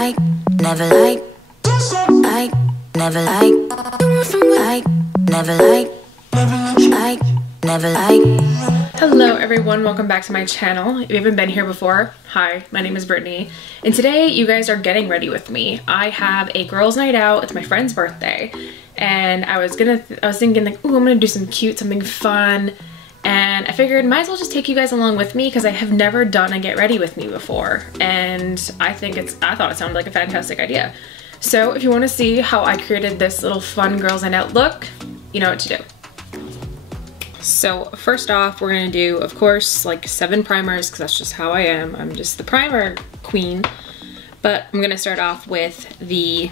like, never like, like, never like, like, never like, like, never like. Hello everyone, welcome back to my channel. If you haven't been here before, hi, my name is Brittany, and today you guys are getting ready with me. I have a girls' night out. It's my friend's birthday, and I was thinking like, ooh, I'm gonna do something fun, and I figured might as well just take you guys along with me because I have never done a get ready with me before, and I thought it sounded like a fantastic idea. So if you want to see how I created this little fun girls' night out look, you know what to do. So first off, we're gonna do, of course, like 7 primers because that's just how I am. I'm just the primer queen. But I'm gonna start off with the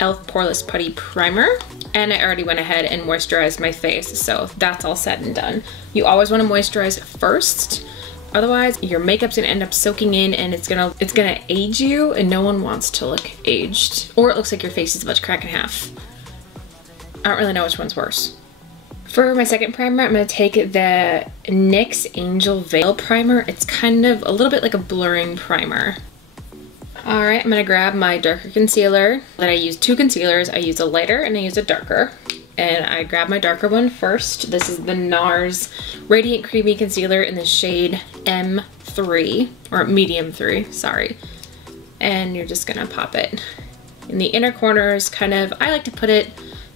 e.l.f. Poreless Putty Primer. And I already went ahead and moisturized my face, so that's all said and done. You always wanna moisturize first. Otherwise, your makeup's gonna end up soaking in and it's gonna age you, and no one wants to look aged. Or it looks like your face is about to crack in half. I don't really know which one's worse. For my second primer, I'm going to take the NYX Angel Veil Primer. It's kind of a little bit like a blurring primer. Alright, I'm going to grab my darker concealer. Then I use 2 concealers. I use a lighter and I use a darker. And I grab my darker one first. This is the Nars Radiant Creamy Concealer in the shade M3, or medium 3, sorry. And you're just going to pop it in the inner corners, kind of. I like to put it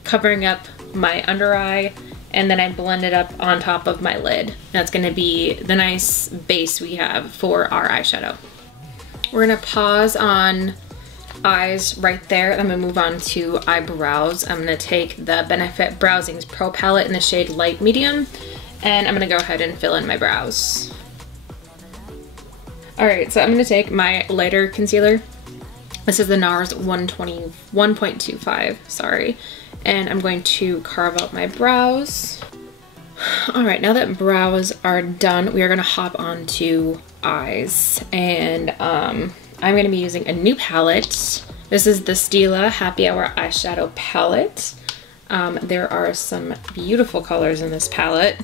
covering up my under eye, and then I blend it up on top of my lid. That's gonna be the nice base we have for our eyeshadow. We're gonna pause on eyes right there. I'm gonna move on to eyebrows. I'm gonna take the Benefit Brow Zings Pro Palette in the shade Light Medium, and I'm gonna go ahead and fill in my brows. All right, so I'm gonna take my lighter concealer. This is the Nars 1.25, sorry. And I'm going to carve out my brows. All right, now that brows are done, we are gonna hop on to eyes. And I'm gonna be using a new palette. This is the Stila Happy Hour Eyeshadow Palette. There are some beautiful colors in this palette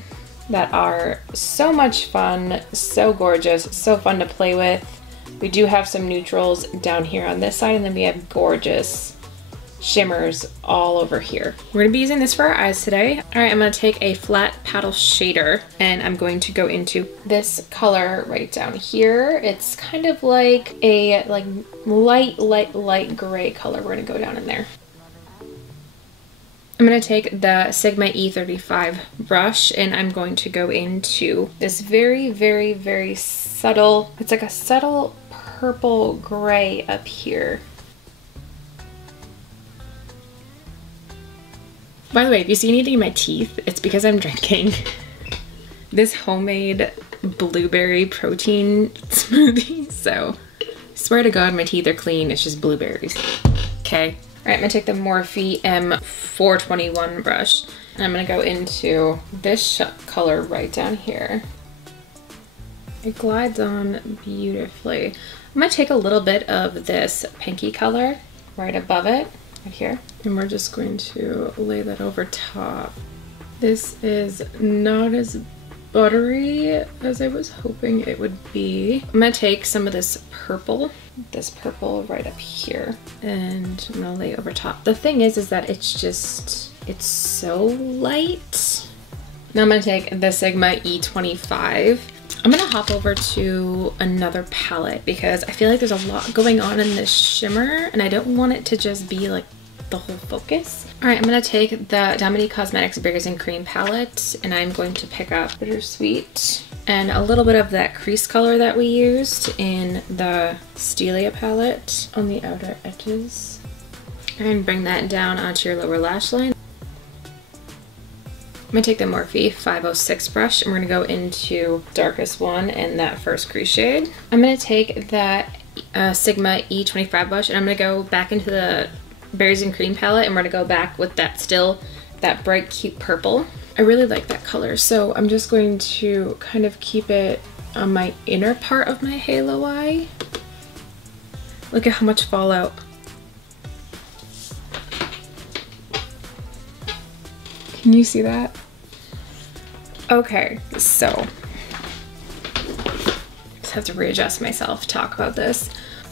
that are so much fun, so gorgeous, so fun to play with. We do have some neutrals down here on this side, and then we have gorgeous shimmers all over here. We're gonna be using this for our eyes today. All right, I'm gonna take a flat paddle shader and I'm going to go into this color right down here. It's kind of like a light gray color. We're gonna go down in there. I'm gonna take the Sigma E35 brush and I'm going to go into this very subtle, it's like a subtle purple gray up here. By the way, if you see anything in my teeth, it's because I'm drinking this homemade blueberry protein smoothie. So, I swear to God, my teeth are clean. It's just blueberries. Okay. All right, I'm gonna take the Morphe M421 brush, and I'm gonna go into this color right down here. It glides on beautifully. I'm gonna take a little bit of this pinky color right above it. Right here, and we're just going to lay that over top. This is not as buttery as I was hoping it would be. I'm gonna take some of this purple right up here, and I'm gonna lay over top. The thing is that it's so light. Now I'm gonna take the Sigma E25. I'm gonna hop over to another palette because I feel like there's a lot going on in this shimmer and I don't want it to just be like the whole focus. All right, I'm gonna take the Dominique Cosmetics Berries and Cream palette and I'm going to pick up Bittersweet and a little bit of that crease color that we used in the Stila palette on the outer edges and bring that down onto your lower lash line. I'm gonna take the Morphe 506 brush and we're gonna go into darkest one in that first crease shade. I'm gonna take that Sigma E25 brush and I'm gonna go back into the Berries and Cream palette and we're gonna go back with that bright cute purple. I really like that color, so I'm just going to kind of keep it on my inner part of my halo eye. Look at how much fallout. Can you see that? Okay, so just have to readjust myself to talk about this.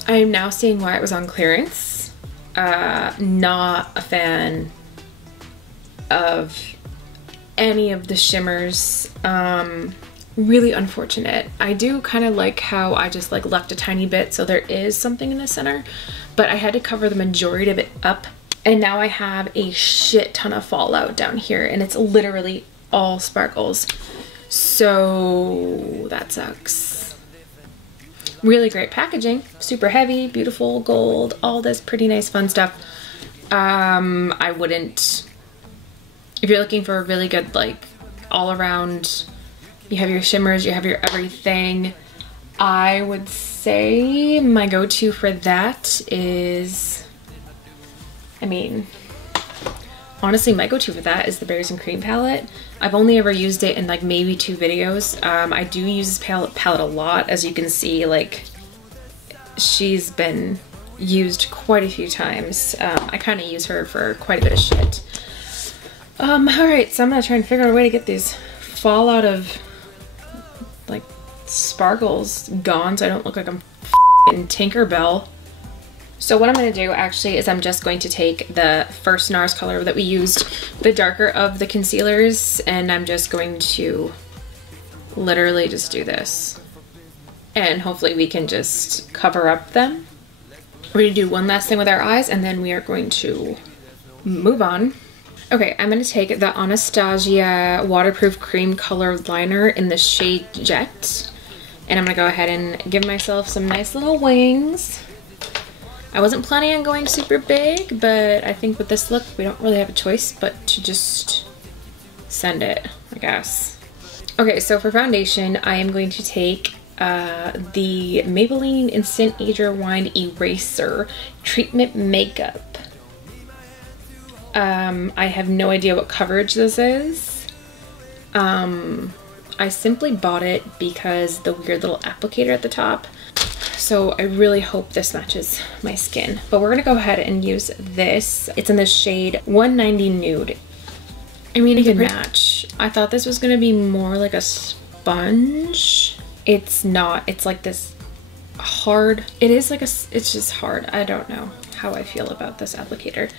I am now seeing why it was on clearance. Not a fan of any of the shimmers. Really unfortunate. I do kind of like how I just like left a tiny bit so there is something in the center, but I had to cover the majority of it up, and now I have a shit ton of fallout down here, and it's literally all sparkles. So that sucks. Really great packaging, super heavy, beautiful gold, all this pretty nice fun stuff. I wouldn't, if you're looking for a really good like all around, you have your shimmers, you have your everything, I would say my go-to for that is, I mean, honestly, my go-to for that is the Berries and Cream palette. I've only ever used it in like maybe 2 videos. I do use this palette a lot. As you can see, like, she's been used quite a few times. I kind of use her for quite a bit of shit. Alright, so I'm gonna try and figure out a way to get these fallout of like sparkles gone so I don't look like I'm f***ing Tinkerbell. So what I'm going to do actually is I'm just going to take the first Nars color that we used, the darker of the concealers, and I'm just going to literally just do this. And hopefully we can just cover up them. We're going to do one last thing with our eyes and then we are going to move on. Okay, I'm going to take the Anastasia waterproof cream color liner in the shade Jet. And I'm going to go ahead and give myself some nice little wings. I wasn't planning on going super big, but I think with this look, we don't really have a choice but to just send it, I guess. Okay, so for foundation, I am going to take the Maybelline Instant Age Rewind Eraser Treatment Makeup. I have no idea what coverage this is. I simply bought it because the weird little applicator at the top. So I really hope this matches my skin. But we're gonna go ahead and use this. It's in the shade 190 Nude. I mean, it could match. I thought this was gonna be more like a sponge. It's not. It's like this hard. It is like a, it's just hard. I don't know how I feel about this applicator.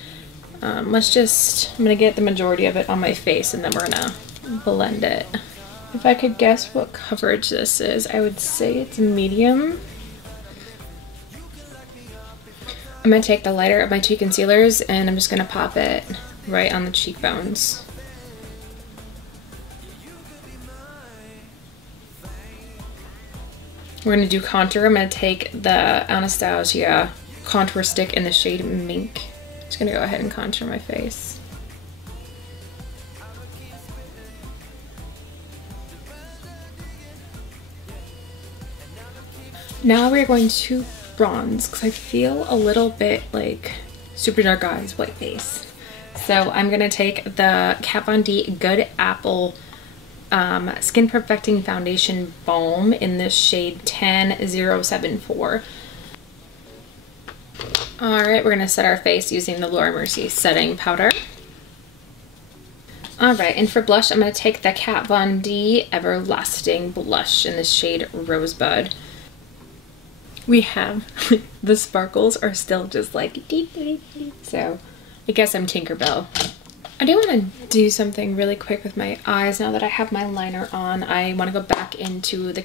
I'm gonna get the majority of it on my face and then we're gonna blend it. If I could guess what coverage this is, I would say it's medium. I'm gonna take the lighter of my 2 concealers and I'm just gonna pop it right on the cheekbones. We're gonna do contour. I'm gonna take the Anastasia contour stick in the shade Mink. Just gonna go ahead and contour my face. Now we're going to bronze because I feel a little bit like super dark eyes, white face. So I'm gonna take the Kat Von D Good Apple Skin Perfecting Foundation Balm in this shade 10074. Alright, we're gonna set our face using the Laura Mercier setting powder. Alright, and for blush, I'm gonna take the Kat Von D Everlasting Blush in the shade Rosebud. We have, the sparkles are still just like deep, deep, deep. So I guess I'm Tinkerbell. I do want to do something really quick with my eyes now that I have my liner on. I want to go back into the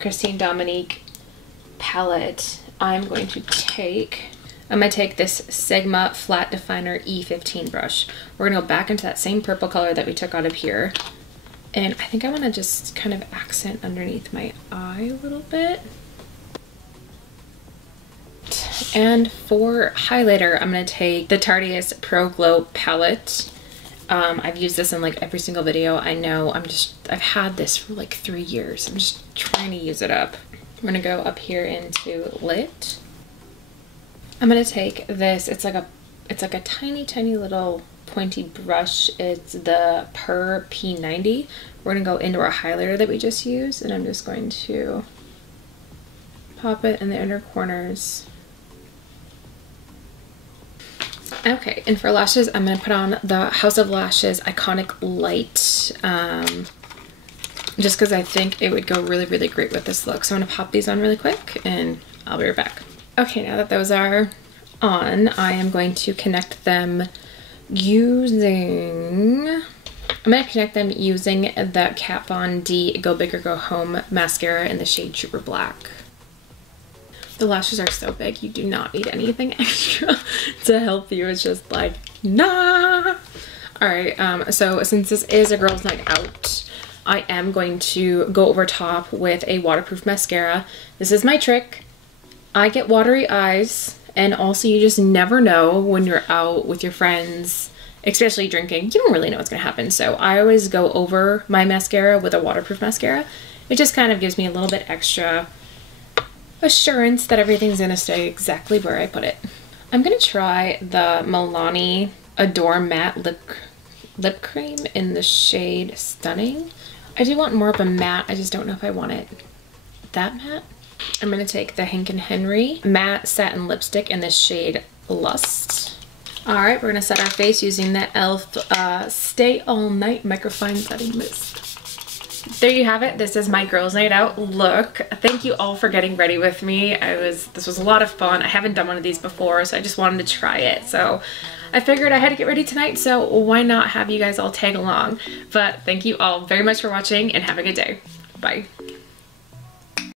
Christine Dominique palette. I'm going to take this Sigma Flat Definer E15 brush. We're going to go back into that same purple color that we took out of here. And I think I want to just kind of accent underneath my eye a little bit. And for highlighter, I'm going to take the Tarteist Pro Glow palette. I've used this in like every single video. I know I've had this for like 3 years. I'm just trying to use it up. I'm going to go up here into Lit. I'm going to take this, it's like a tiny, tiny little pointy brush. It's the Per P90. We're going to go into our highlighter that we just used, and I'm just going to pop it in the inner corners. Okay, and for lashes, I'm going to put on the House of Lashes Iconic Light, just because I think it would go really, really great with this look. So I'm going to pop these on really quick, and I'll be right back. Okay, now that those are on, I am going to connect them using... I'm going to connect them using the Kat Von D Go Big or Go Home mascara in the shade Trooper Black. The lashes are so big, you do not need anything extra to help you. It's just like, nah. Alright, so since this is a girls' night out, I am going to go over top with a waterproof mascara. This is my trick. I get watery eyes, and also you just never know when you're out with your friends, especially drinking. You don't really know what's gonna happen. So I always go over my mascara with a waterproof mascara. It just kind of gives me a little bit extra assurance that everything's gonna stay exactly where I put it. I'm gonna try the Milani Adore Matte Lip Cream in the shade Stunning. I do want more of a matte, I just don't know if I want it that matte. I'm gonna take the Hank & Henry Matte Satin Lipstick in the shade Lust. Alright, we're gonna set our face using the e.l.f. Stay All Night Microfine Setting Mist. There you have it. This is my girls' night out look. Thank you all for getting ready with me. This was a lot of fun. I haven't done one of these before, so I just wanted to try it. So I figured I had to get ready tonight, so why not have you guys all tag along? But thank you all very much for watching and have a good day. Bye.